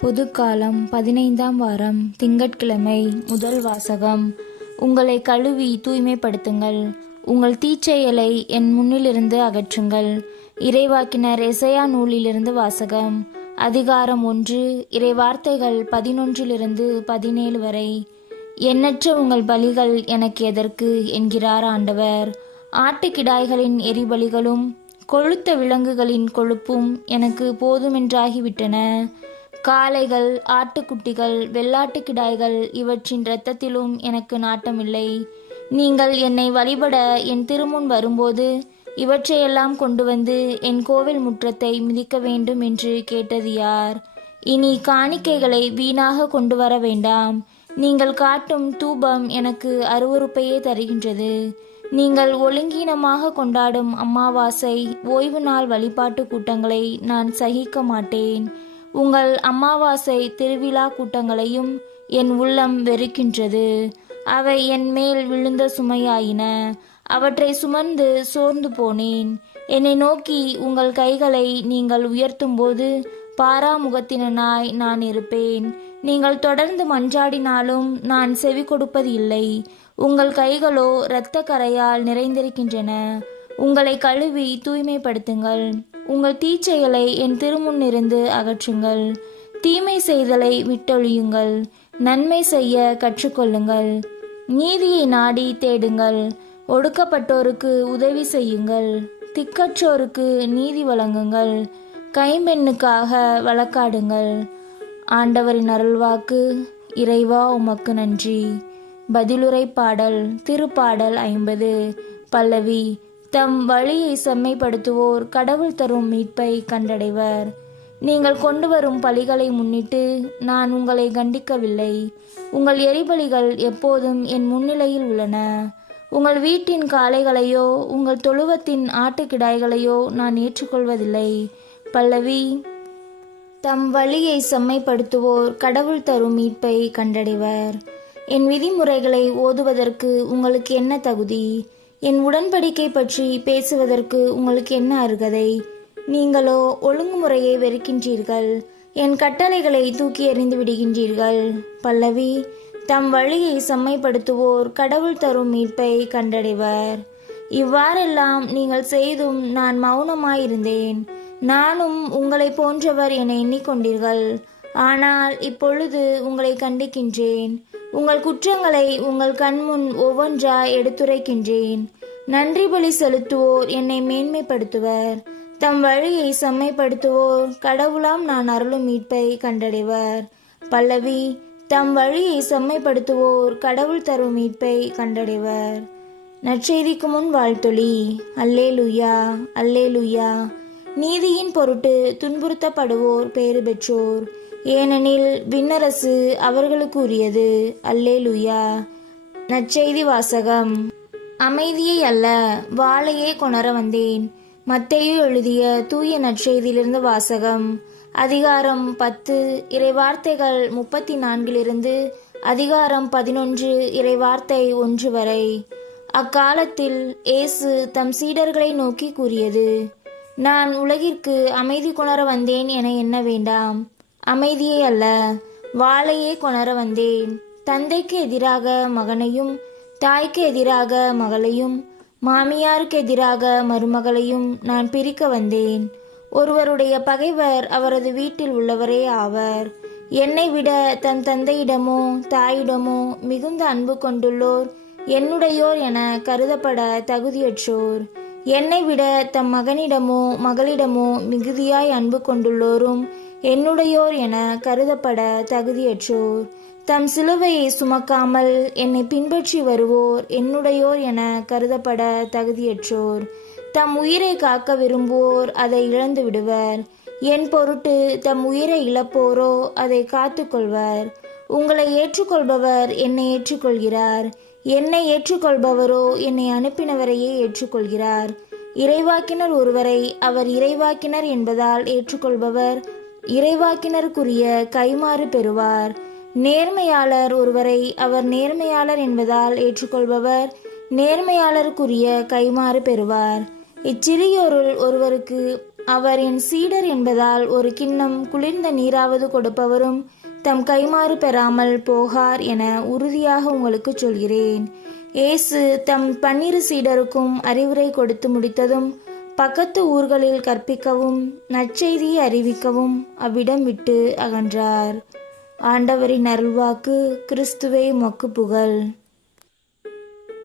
பொதுக்காலம் 15ஆம் வாரம் திங்கட்கிழமை. முதல் வாசகம். உங்களை கழுவி தூய்மைப்படுத்துங்கள், உங்கள் தீச்செயலை என் முன்னிலிருந்து அகற்றுங்கள். இறைவாக்கினர் எசையா நூலிலிருந்து வாசகம். அதிகாரம் 1, இறைவார்த்தைகள் 11-17 வரை. எண்ணற்ற உங்கள் பலிகள் எனக்கு எதற்கு என்கிறார் ஆண்டவர். ஆட்டுக்கிடாய்களின் எரிபலிகளும் கொழுத்த விலங்குகளின் கொழுப்பும் எனக்கு போதுமென்றாகிவிட்டன. காளைகள், ஆட்டுக்குட்டிகள், வெள்ளாட்டுக்கிடாய்கள் இவற்றின் இரத்தத்திலும் எனக்கு நாட்டமில்லை. நீங்கள் என்னை வழிபட என் திருமுன் வரும்போது இவற்றையெல்லாம் கொண்டு வந்து என் கோவில் முற்றத்தை மிதிக்க வேண்டும் என்று கேட்டது யார்? இனி காணிக்கைகளை வீணாக கொண்டு வர வேண்டாம். நீங்கள் காட்டும் தூபம் எனக்கு அருவருப்பையே தருகின்றது. நீங்கள் ஒழுங்கீனமாக கொண்டாடும் அமாவாசை, ஓய்வு நாள் வழிபாட்டு கூட்டங்களை நான் சகிக்க மாட்டேன். உங்கள் அமாவாசை திருவிழா கூட்டங்களையும் என் உள்ளம் வெறுக்கின்றது. அவை என் மேல் விழுந்த சுமையாயின. அவற்றை சுமந்து சோர்ந்து போனேன். என்னை நோக்கி உங்கள் கைகளை நீங்கள் உயர்த்தும் போது பாராமுகத்தினாய் நான் இருப்பேன். நீங்கள் தொடர்ந்து மன்றாடினாலும் நான் செவி கொடுப்பது இல்லை. உங்கள் கைகளோ இரத்த கரையால் நிறைந்திருக்கின்றன. உங்களை கழுவி தூய்மைப்படுத்துங்கள், உங்கள் தீச்செயலை என் திருமுன்னிருந்து அகற்றுங்கள். தீமை செய்தலை விட்டொழியுங்கள், நன்மை செய்ய கற்றுக்கொள்ளுங்கள். நீதியை நாடி தேடுங்கள், ஒடுக்கப்பட்டோருக்கு உதவி செய்யுங்கள், திக்கற்றோருக்கு நீதி வழங்குங்கள், கைம்பெண்ணுக்காக வழக்காடுங்கள். ஆண்டவரின் அருள்வாக்கு. இறைவா உமக்கு நன்றி. பதிலுரை பாடல். திருப்பாடல் 50. பல்லவி. தம் வழியை செம்மைப்படுத்துவோர் கடவுள் தரும் மீட்பை கண்டடைவர். நீங்கள் கொண்டு வரும் பலிகளை முன்னிட்டு நான் உங்களை கண்டிக்கவில்லை. உங்கள் எரிபலிகள் எப்போதும் என் முன்னிலையில் உள்ளன. உங்கள் வீட்டின் காளைகளையோ உங்கள் தொழுவத்தின் ஆட்டுக்கிடாய்களையோ நான் ஏற்றுக்கொள்வதில்லை. பல்லவி. தம் வழியை செம்மைப்படுத்துவோர் கடவுள் தரும் மீட்பை கண்டடைவர். என் விதிமுறைகளை ஓதுவதற்கு உங்களுக்கு என்ன தகுதி? என் உடன்படிக்கை பற்றி பேசுவதற்கு உங்களுக்கு என்ன அருகதை? நீங்களோ ஒழுங்குமுறையை வெறுக்கின்றீர்கள், என் கட்டளைகளை தூக்கி எறிந்து விடுகின்றீர்கள். பல்லவி. தம் வழியை செம்மைப்படுத்துவோர் கடவுள் தரும் மீட்பை கண்டடைவர். இவ்வாறெல்லாம் நீங்கள் செய்தும் நான் மௌனமாயிருந்தேன். நானும் உங்களை போன்றவர் என எண்ணிக்கொண்டீர்கள். ஆனால் இப்பொழுது உங்களை கண்டிக்கின்றேன். உங்கள் குற்றங்களை உங்கள் கண்முன் ஒவ்வொன்றாய் எடுத்துரைக்கின்றேன். நன்றி பலி செலுத்துவோர் என்னை மேன்மைப்படுத்துவர். தம் வழியை செம்மைப்படுத்துவோர் கடவுளாம் நான் அருளும் மீட்பை கண்டடைவர். பல்லவி. தம் வழியை செம்மைப்படுத்துவோர் கடவுள் தரும் மீட்பை கண்டடைவர். நற்செய்திக்கு முன் வாழ்த்தொலி. அல்லேலூயா, அல்லேலூயா. நீதியின் பொருட்டு துன்புறுத்தப்படுவோர் பேறு பெற்றோர், ஏனெனில் விண்ணரசு அவர்களுக்கு உரியது. அல்லேலூயா. நற்செய்தி வாசகம். அமைதியை அல்ல, வாளையே கொணர வந்தேன். மத்தேயு எழுதிய தூய நற்செய்தியிலிருந்து வாசகம். அதிகாரம் 10, இறைவார்த்தைகள் 34 அதிகாரம் 11 இறைவார்த்தை 1 வரை. அக்காலத்தில் இயேசு தம் சீடர்களை நோக்கி கூறியது: நான் உலகிற்கு அமைதி கொணர வந்தேன் என எண்ண வேண்டாம். அமைதியே அல்ல, வாளையே கொணர வந்தேன். தந்தைக்கு எதிராக மகனையும், தாய்க்கு எதிராக மகளையும், மாமியாருக்கு எதிராக மருமகளையும் நான் பிரிக்க வந்தேன். ஒருவருடைய பகைவர் அவரது வீட்டில் உள்ளவரே ஆவர். என்னை விட தன் தந்தையிடமோ தாயிடமோ மிகுந்த அன்பு கொண்டுள்ளோர் என்னுடையோர் என கருதப்பட தகுதியற்றோர். என்னை விட தம் மகனிடமோ மகளிடமோ மிகுதியாய் அன்பு கொண்டுள்ளோரும் என்னுடையோர் என கருதப்பட தகுதியற்றோர். தம் சிலுவையை சுமக்காமல் என்னை பின்பற்றி வருவோர் என்னுடையோர் என கருதப்பட தகுதியற்றோர். தம் உயிரை காக்க விரும்புவோர் அதை இழந்து விடுவர். என் பொருட்டு தம் உயிரை இழப்போரோ அதை காத்து கொள்வர். உங்களை ஏற்றுக்கொள்பவர் என்னை ஏற்றுக்கொள்கிறார். என்னை ஏற்றுக்கொள்பவரோ என்னை அனுப்பினவரையே ஏற்றுக்கொள்கிறார். இறைவாக்கினர் ஒருவரை அவர் இறைவாக்கினர் என்பதால் ஏற்றுக்கொள்பவர் இறைவாக்கினருக்குரிய கைமாறு பெறுவார். நேர்மையாளர் ஒருவரை அவர் நேர்மையாளர் என்பதால் ஏற்றுக்கொள்பவர் நேர்மையாளருக்குரிய கைமாறு பெறுவார். இச்சிறியோருள் ஒருவருக்கு அவர் என் சீடர் என்பதால் ஒரு கிண்ணம் குளிர்ந்த நீராவது கொடுப்பவரும் தம் கைமாறு பெறாமல் போகார் என உறுதியாக உங்களுக்கு சொல்கிறேன். இயேசு தம் 12 சீடருக்கும் அறிவுரை கொடுத்து முடித்ததும் பக்கத்து ஊர்களில் கற்பிக்கவும் நற்செய்தியை அறிவிக்கவும் அவ்விடம் விட்டு அகன்றார். ஆண்டவரின் அருள்வாக்கு. கிறிஸ்துவே உமக்கு புகழ்.